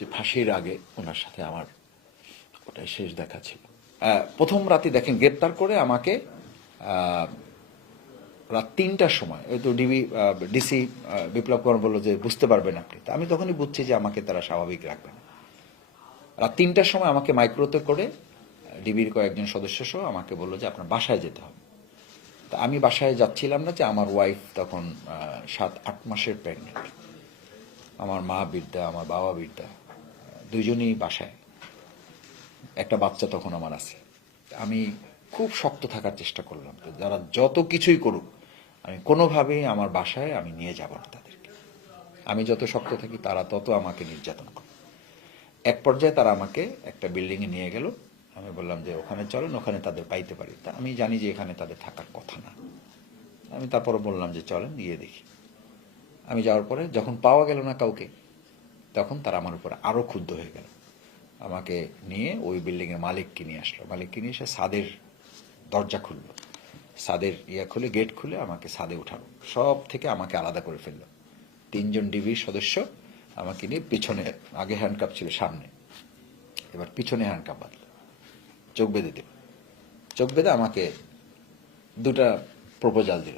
যে ফাঁসির আগে ওনার সাথে আমার ওটাই শেষ দেখা ছিল। প্রথম রাতে দেখেন গ্রেপ্তার করে আমাকে রাত তিনটার সময় ওই তো ডিবি ডিসি বিপ্লব কুমার বলল যে বুঝতে পারবেন আপনি। তা আমি তখনই বুঝছি যে আমাকে তারা স্বাভাবিক রাখবে না। রাত তিনটার সময় আমাকে মাইক্রোতে করে ডিবির কয়েকজন সদস্য সহ আমাকে বলল যে আপনার বাসায় যেতে হবে। তা আমি বাসায় যাচ্ছিলাম না যে আমার ওয়াইফ তখন সাত, আট মাসের প্রেগনেন্ট আমার মা বৃদ্ধা, আমার বাবা বৃদ্ধা। দুজনেই বাসায়। একটা বাচ্চা তখন আমার আছে। আমি খুব শক্ত থাকার চেষ্টা করলাম। যারা যত কিছুই করুক, আমি কোনোভাবেই আমার বাসায় আমি নিয়ে যাব না তাদেরকে। আমি যত শক্ত থাকি, তারা তত আমাকে নির্যাতন করে। এক পর্যায়ে তারা আমাকে একটা বিল্ডিংয়ে নিয়ে গেল। আমি বললাম যে, ওখানে চলেন, ওখানে তাদের পাইতে পারি। তা আমি জানি যে, এখানে তাদের থাকার কথা না। আমি তারপরে বললাম যে, চলেন, গিয়ে দেখি। আমি যাওয়ার পরে যখন পাওয়া গেল না কাউকে তখন তারা আমার উপর আরও ক্ষুব্ধ হয়ে গেল। আমাকে নিয়ে ওই বিল্ডিং এর মালিককে নিয়ে আসলো। মালিককে নিয়ে এসে সাদের দরজা খুললো। সাদের ইয়া খুলে, গেট খুলে আমাকে সাদে উঠালো। সব থেকে আমাকে আলাদা করে ফেলল। তিনজন ডিবির সদস্য আমাকে নিয়ে পিছনে, আগে হ্যান্ডকাপ ছিল সামনে, এবার পিছনে হ্যান্ডকাপ বাঁধলো। চোখ বেঁধে দিল। চোখ বেঁধে আমাকে দুটা প্রপোজাল দিল।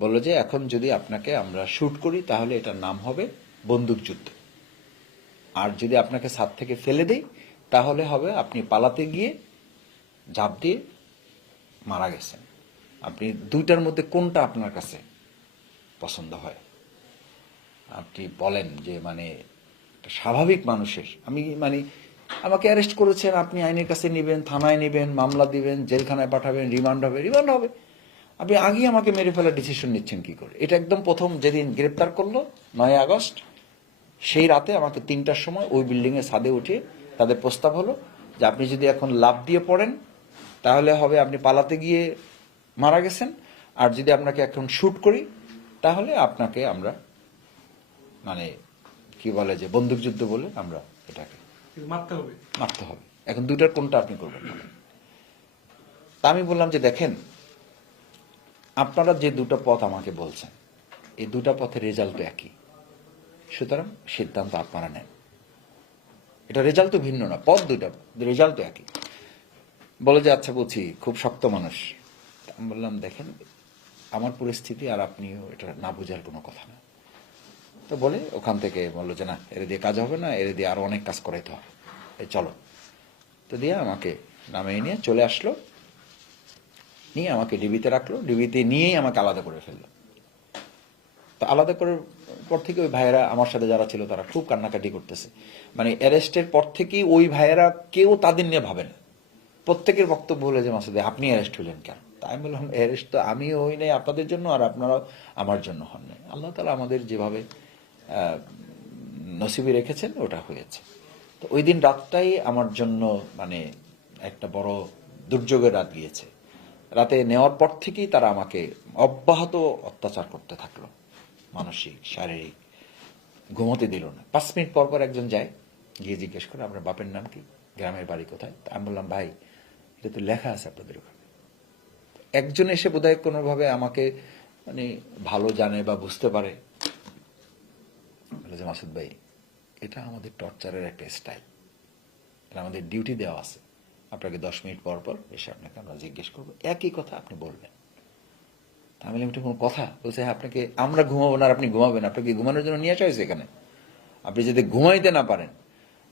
বলল যে, এখন যদি আপনাকে আমরা শ্যুট করি, তাহলে এটার নাম হবে বন্দুকযুদ্ধ। আর যদি আপনাকে ছাদ থেকে ফেলে দেই, তাহলে হবে আপনি পালাতে গিয়ে ঝাঁপ দিয়ে মারা গেছেন। আপনি দুইটার মধ্যে কোনটা আপনার কাছে পছন্দ হয়? আপনি বলেন যে মানে স্বাভাবিক মানুষের, আমি মানে আমাকে অ্যারেস্ট করেছেন, আপনি আইনের কাছে নেবেন, থানায় নেবেন, মামলা দিবেন, জেলখানায় পাঠাবেন, রিমান্ড হবে রিমান্ড হবে। আপনি আগেই আমাকে মেরে ফেলার ডিসিশন নিচ্ছেন কি করে? এটা একদম প্রথম যেদিন গ্রেপ্তার করল, নয় আগস্ট সেই রাতে আমাকে তিনটার সময় ওই বিল্ডিংয়ে ছাদে উঠে তাদের প্রস্তাব হলো যে আপনি যদি এখন লাভ দিয়ে পড়েন তাহলে হবে আপনি পালাতে গিয়ে মারা গেছেন। আর যদি আপনাকে এখন শ্যুট করি তাহলে আপনাকে আমরা মানে কি বলে যে বন্দুকযুদ্ধ বলে আমরা এটাকে মারতে হবে। মারতে হবে। এখন দুইটার কোনটা আপনি করবেন? তা আমি বললাম যে দেখেন আপনারা যে দুটো পথ আমাকে বলছেন এই দুটো পথের রেজাল্ট একই। সুতরাং সিদ্ধান্ত আপনারা নেন। এটা রেজাল্ট তো ভিন্ন না, পথ দুইটা রেজাল্ট তো একই। বলে যে আচ্ছা বলছি খুব শক্ত মানুষ। আমি বললাম, দেখেন, আমার পরিস্থিতি আর আপনিও এটা না বোঝার কোনো কথা না। তো বলে ওখান থেকে বলল যে, না, এর দিয়ে কাজ হবে না, এর দিয়ে আরও অনেক কাজ করাইতে হবে। এই চলো। তো দিয়ে আমাকে নামিয়ে নিয়ে চলে আসলো, নিয়ে আমাকে ডিবিতে রাখল, ডিবিতে নিয়েই আমাকে আলাদা করে ফেলল। তো আলাদা করার পর থেকে ওই ভাইয়েরা আমার সাথে যারা ছিল তারা খুব কান্নাকাটি করতেছে। মানে অ্যারেস্টের পর থেকেই ওই ভাইয়েরা কেউ তাদের নিয়ে ভাবে না। প্রত্যেকের বক্তব্য হলো যে, মাসুদে, আপনি অ্যারেস্ট হলেন কেন? তাই আমি বললাম, অ্যারেস্ট তো আমি হই নাই, আপনাদের জন্য, আর আপনারাও আমার জন্য হন নাই। আল্লাহ তালা আমাদের যেভাবে নসিবি রেখেছেন, ওটা হয়েছে। তো ওই দিন রাতটাই আমার জন্য মানে একটা বড় দুর্যোগের রাত গিয়েছে। রাতে নেওয়ার পর থেকেই তারা আমাকে অব্যাহত অত্যাচার করতে থাকল। মানসিক, শারীরিক, ঘুমোতে দিল না। পাঁচ মিনিট পর পর একজন যায়, গিয়ে জিজ্ঞেস করে, আপনার বাপের নাম কি? গ্রামের বাড়ি কোথায়? আমি বললাম, ভাই, এটা তো লেখা আছে আপনাদের ওখানে। একজন এসে বোধহয় কোনোভাবে আমাকে মানে ভালো জানে বা বুঝতে পারে। যে, মাসুদ ভাই, এটা আমাদের টর্চারের একটা স্টাইল। এটা আমাদের ডিউটি দেওয়া আছে। আপনাকে দশ মিনিট পর পর এসে আপনাকে আমরা জিজ্ঞেস করব। একই কথা আপনি বলবেন। আমি কোনো কথা? বলছে হ্যাঁ আপনাকে, আমরা ঘুমাবো না আর আপনি ঘুমাবেন আপনাকে ঘুমানোর জন্য নিয়ে আসা হয়েছে এখানে? আপনি যদি ঘুমাইতে না পারেন,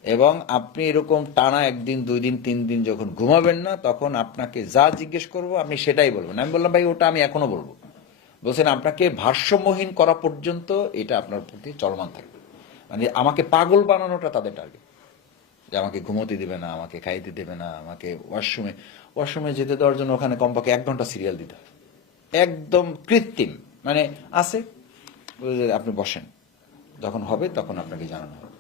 এবং আপনি এরকম টানা একদিন, দুই দিন, তিন দিন যখন ঘুমাবেন না, তখন আপনাকে যা জিজ্ঞেস করব, আপনি সেটাই বলবেন। আমি বললাম, ভাই, ওটা আমি এখনও বলব। বলছেন, আপনাকে ভারসাম্যহীন করা পর্যন্ত এটা আপনার প্রতি চলমান থাকবে। মানে আমাকে পাগল বানানোটা তাদের টার্গেট যে আমাকে ঘুমোতে দেবে না, আমাকে খাইতে দেবে না, আমাকে ওয়াশরুমে ওয়াশরুমে যেতে দেওয়ার জন্য ওখানে কমপক্ষে এক ঘণ্টা সিরিয়াল দিতে হয়। একদম কৃত্রিম। মানে আছে আপনি বসেন। যখন হবে, তখন আপনাকে জানানো হবে।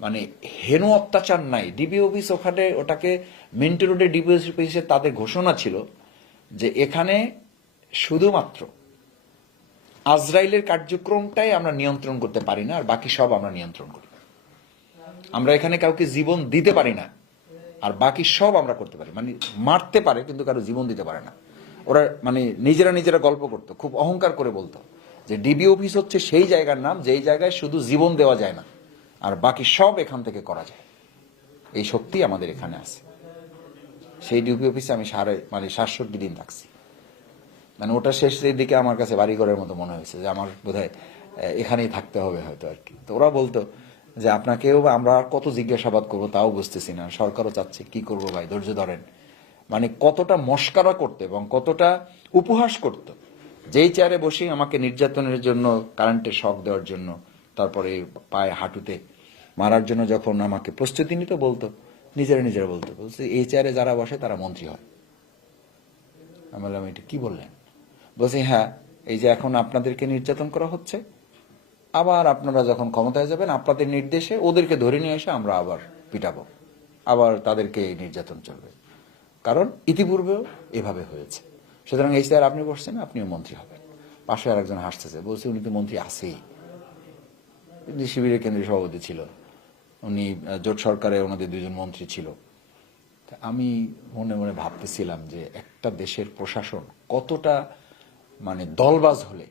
মানে হেন অত্যাচার নাই। ডিবি অফিস ওখানে ওটাকে মিন্টু রোডে ডিবি অফিসে তাদের ঘোষণা ছিল যে এখানে শুধুমাত্র আজরাইলের কার্যক্রমটাই আমরা নিয়ন্ত্রণ করতে পারি না, আর বাকি সব আমরা নিয়ন্ত্রণ করি। আমরা এখানে কাউকে জীবন দিতে পারি না, আর বাকি সব আমরা করতে পারি। মানে মারতে পারে, কিন্তু কারও জীবন দিতে পারে না। ওরা মানে নিজেরা নিজেরা গল্প করতো খুব অহংকার করে বলতো যে ডিবি অফিস হচ্ছে সেই জায়গার নাম যেই জায়গায় শুধু জীবন দেওয়া যায় না আর বাকি সব এখান থেকে করা যায়। এই শক্তি আমাদের এখানে আছে। সেই ডিবি অফিসে আমি সাড়ে মানে সাতষট্টি দিন থাকছি। মানে ওটা শেষের দিকে আমার কাছে বাড়ি ঘরের মতো মনে হয়েছে যে আমার আহ, এখানেই থাকতে হবে হয়তো আর কি। তো ওরা বলতো যে আপনাকেও আমরা আর কত জিজ্ঞাসাবাদ করব তাও বুঝতেছি না সরকারও চাচ্ছে কি করব ভাই ধৈর্য ধরেন। মানে কতটা মস্কারা করতো এবং কতটা উপহাস করতো। যেই চেয়ারে বসে আমাকে নির্যাতনের জন্য কারেন্টে শক দেওয়ার জন্য, তারপরে পায়ে হাঁটুতে মারার জন্য যখন আমাকে প্রস্তুতি নিতে বলতো, নিজেরা নিজেরা বলতো, বলছে, এই চেয়ারে যারা বসে, তারা মন্ত্রী হয়। আমি বললাম, এটা কি বললেন? বলছি হ্যাঁ এই যে এখন আপনাদেরকে নির্যাতন করা হচ্ছে, আবার আপনারা যখন ক্ষমতায় যাবেন, আপনাদের নির্দেশে ওদেরকে ধরে নিয়ে এসে আমরা আবার পিটাবো, আবার তাদেরকে নির্যাতন চলবে। কারণ ইতিপূর্বেও এভাবে হয়েছে। সুতরাং এই স্যার আপনি বসছেন, আপনিও মন্ত্রী হবেন। পাশে আর একজন হাসতেছে, বলছে উনি তো মন্ত্রী আছেই। কিন্তু শিবিরের কেন্দ্রীয় সভাপতি ছিল। উনি জোট সরকারে ওনাদের দুজন মন্ত্রী ছিল। আমি মনে মনে ভাবতেছিলাম যে একটা দেশের প্রশাসন কতটা মানে দলবাজ হলে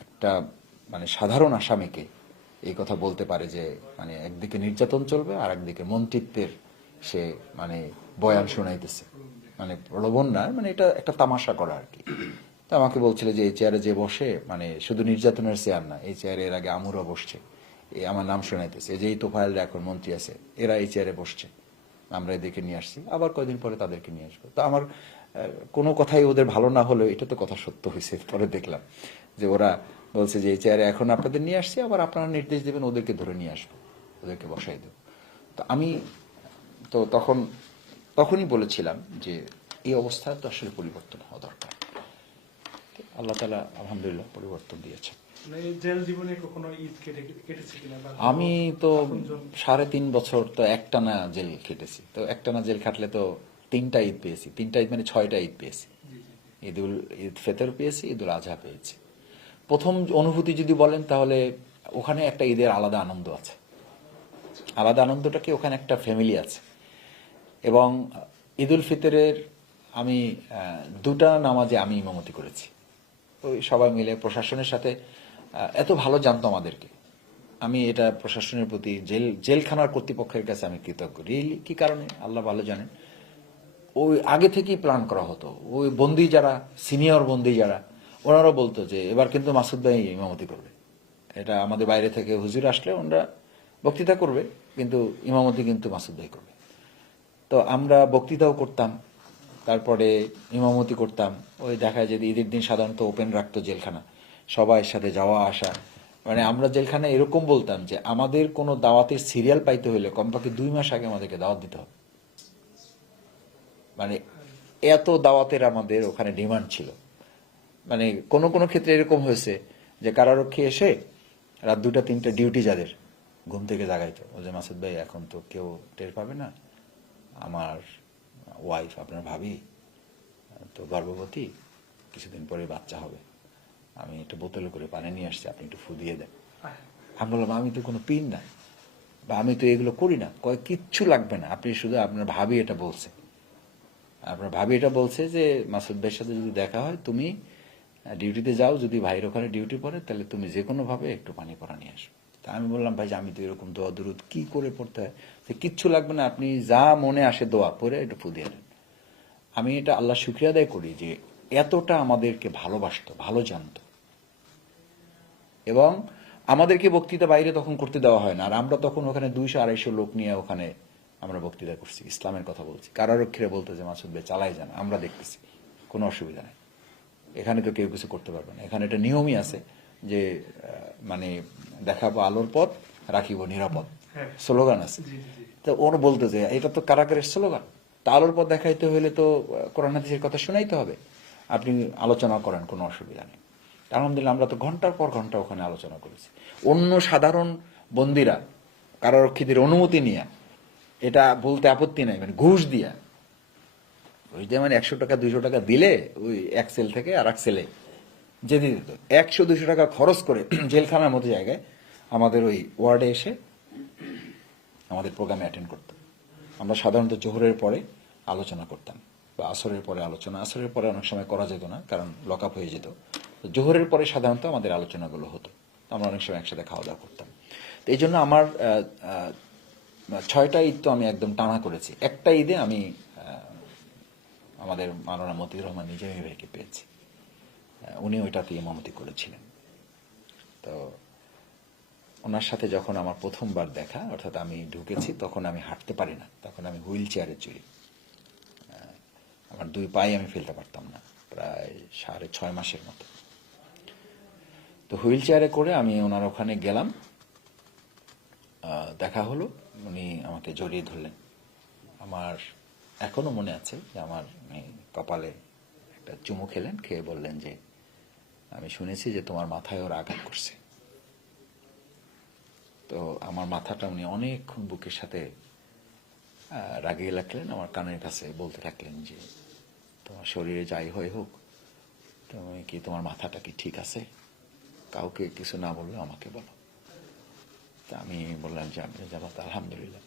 একটা মানে সাধারণ আসামিকে এই কথা বলতে পারে যে মানে একদিকে নির্যাতন চলবে আর একদিকে মন্ত্রিত্বের সে মানে বয়ান শোনাইতেছে। মানে প্রলোভন না মানে এটা একটা তামাশা করা আর কি। তো আমাকে বলছিল যে, এই চেয়ারে যে বসে মানে শুধু নির্যাতনের চেয়ার না, এই চেয়ারে এর আগে আমুরা বসছে। আমার নাম শোনাইতেছে। যে এই তোফায়েলরা এখন মন্ত্রী আছে, এরা এই চেয়ারে বসছে। আমরা এদেরকে নিয়ে আসছি। আবার কয়দিন পরে তাদেরকে নিয়ে আসব। তো আমার কোনো কথাই ওদের ভালো না হলেও এটা তো কথা সত্য হয়েছে পরে দেখলাম যে ওরা বলছে যে, এই চেয়ারে এখন আপনাদের নিয়ে আসছি, আবার আপনারা নির্দেশ দেবেন, ওদেরকে ধরে নিয়ে আসব, ওদেরকে বসাই দেবো। তো আমি, তো তখন তখনই বলেছিলাম যে এই অবস্থা তো আসলে পরিবর্তন হওয়া দরকার। আল্লাহ তালা আলহামদুলিল্লাহ পরিবর্তন দিয়েছেন মানে ঈদ আমি তো সাড়ে তিন বছর তো একটানা জেল খেটেছি। তো একটানা জেল খাটলে তো তিনটা ঈদ পেয়েছি। তিনটা ঈদ মানে ছয়টা ঈদ পেয়েছি। জি। ঈদুল ঈদ ফেতর পেয়েছি ঈদুল আজহা পেয়েছি। প্রথম অনুভূতি যদি বলেন তাহলে ওখানে একটা ঈদের আলাদা আনন্দ আছে। আলাদা আনন্দটা কি? ওখানে একটা ফ্যামিলি আছে। এবং ঈদুল ফিতরের আমি দুটা নামাজে আমি ইমামতি করেছি। ওই সবাই মিলে প্রশাসনের সাথে এত ভালো জানতো আমাদেরকে। আমি এটা প্রশাসনের প্রতি জেল, জেলখানার কর্তৃপক্ষের কাছে আমি কৃতজ্ঞ। রিয়েলি কি কারণে? আল্লাহ ভালো জানেন। ওই আগে থেকেই প্ল্যান করা হতো। ওই বন্দি যারা সিনিয়র বন্দি যারা ওনারা বলতো যে, এবার কিন্তু মাসুদ ভাই ইমামতি করবে। এটা আমাদের বাইরে থেকে হুজুর আসলে ওনারা বক্তৃতা করবে, কিন্তু ইমামতি কিন্তু মাসুদ ভাই করবে। তো আমরা বক্তৃতাও করতাম, তারপরে ইমামতি করতাম। ওই দেখা যায় যে ঈদের দিন সাধারণত ওপেন রাখতো জেলখানা, সবাই সাথে যাওয়া, আসা। মানে আমরা জেলখানা এরকম বলতাম যে আমাদের কোনো দাওয়াতের সিরিয়াল পাইতে হলে কমপক্ষে দুই মাস আগে আমাদেরকে দাওয়াত দিতে হবে। মানে এত দাওয়াতের আমাদের ওখানে ডিমান্ড ছিল। মানে কোনো কোনো ক্ষেত্রে এরকম হয়েছে যে কারারক্ষী এসে রাত দুটা তিনটা ডিউটি যাদের, ঘুম থেকে জাগাইতো। ও যে মাসুদ ভাই, এখন তো কেউ টের পাবে না। আমার ওয়াইফ আপনার ভাবি, তো গর্ভবতী, কিছুদিন পরে বাচ্চা হবে। আমি একটু বোতলে করে পানি নিয়ে আসছি, আপনি একটু ফু দিয়ে দেন। আমি বললাম, আমি তো কোনো পিন নাই, বা আমি তো এগুলো করি না, কয় কিচ্ছু লাগবে না, আপনি শুধু আপনার ভাবি এটা বলছে। আপনার ভাবি এটা বলছে যে মাসুদ ভাইয়ের সাথে যদি দেখা হয়, তুমি ডিউটিতে যাও, যদি ভাইয়ের ওখানে ডিউটি পড়ে, তাহলে তুমি যে কোনো ভাবে একটু পানি পরা নিয়ে আসো। তা আমি বললাম, ভাই আমি তো এরকম দোয়া, দুরুদ কি করে পড়তে হয়? যে কিচ্ছু লাগবে না, আপনি যা মনে আসে দোয়া পরে একটু ফু দিয়ে আমি এটা আল্লাহ শুক্রিয়া আদায় করি যে এতটা আমাদেরকে ভালোবাসতো, ভালো জানতো। এবং আমাদেরকে বক্তৃতা বাইরে তখন করতে দেওয়া হয় না। আর আমরা তখন ওখানে দুইশো, আড়াইশো লোক নিয়ে ওখানে আমরা বক্তৃতা করছি, ইসলামের কথা বলছি। কারারক্ষীরা বলতো যে, মাসুদ ভাই, চালাই যান, আমরা দেখতেছি, কোনো অসুবিধা নেই। এখানে তো কেউ কিছু করতে পারবে না। এখানে একটা নিয়মই আছে যে মানে দেখাবো আলোর পথ রাখিব নিরাপদ। হ্যাঁ। স্লোগান আছে। তো ওর বলতো যে এটা তো কারাগারের স্লোগান। তা আলোর পথ দেখাইতে হলে তো কোরআন হাদিসের কথা শোনাইতে হবে। আপনি আলোচনা করেন কোনো অসুবিধা নেই। আলহামদুলিল্লাহ আমরা তো ঘণ্টার পর ঘণ্টা ওখানে আলোচনা করেছি। অন্য সাধারণ বন্দিরা কারারক্ষীদের অনুমতি নিয়ে এটা বলতে আপত্তি নাই মানে ঘুষ দিয়া। ঘুষ দিয়ে মানে একশো টাকা দুইশো টাকা দিলে ওই এক সেল থেকে আর এক সেলে যেতে দিত একশো, দুশো টাকা খরচ করে জেলখানার মতো জায়গায় আমাদের ওই ওয়ার্ডে এসে আমাদের প্রোগ্রামে অ্যাটেন্ড করতাম। আমরা সাধারণত জোহরের পরে আলোচনা করতাম বা আসরের পরে আলোচনা। আসরের পরে অনেক সময় করা যেত না, কারণ লক আপ হয়ে যেত। জোহরের পরে সাধারণত আমাদের আলোচনাগুলো হতো। আমরা অনেক সময় একসাথে খাওয়া দাওয়া করতাম। তো এই জন্য আমার ছয়টা ঈদ তো আমি একদম টানা করেছি। একটা ঈদে আমি আমাদের মাওলানা মতিউর রহমান নিজামী ভাইকে পেয়েছি। উনি ওইটাতে ইমামতি করেছিলেন। তো ওনার সাথে যখন আমার প্রথমবার দেখা, অর্থাৎ আমি ঢুকেছি, তখন আমি হাঁটতে পারি না। তখন আমি হুইল চেয়ারে চড়ি। আমার দুই পায়ে আমি ফেলতে পারতাম না, প্রায় সাড়ে ছয় মাসের মতো। তো হুইল চেয়ারে করে আমি ওনার ওখানে গেলাম। দেখা হলো, উনি আমাকে জড়িয়ে ধরলেন। আমার এখনও মনে আছে যে আমার কপালে একটা চুমু খেলেন, খেয়ে বললেন যে আমি শুনেছি যে তোমার মাথায় ওর আঘাত করছে। তো আমার মাথাটা উনি অনেকক্ষণ বুকের সাথে রাগিয়ে রাখলেন, আমার কানের কাছে বলতে থাকলেন যে, তোমার শরীরে যাই হয়ে হোক, তুমি কি তোমার মাথাটা কি ঠিক আছে? কাউকে কিছু না বললে আমাকে বলো। তা আমি বললাম যে, আমি জামাত আলহামদুলিল্লাহ।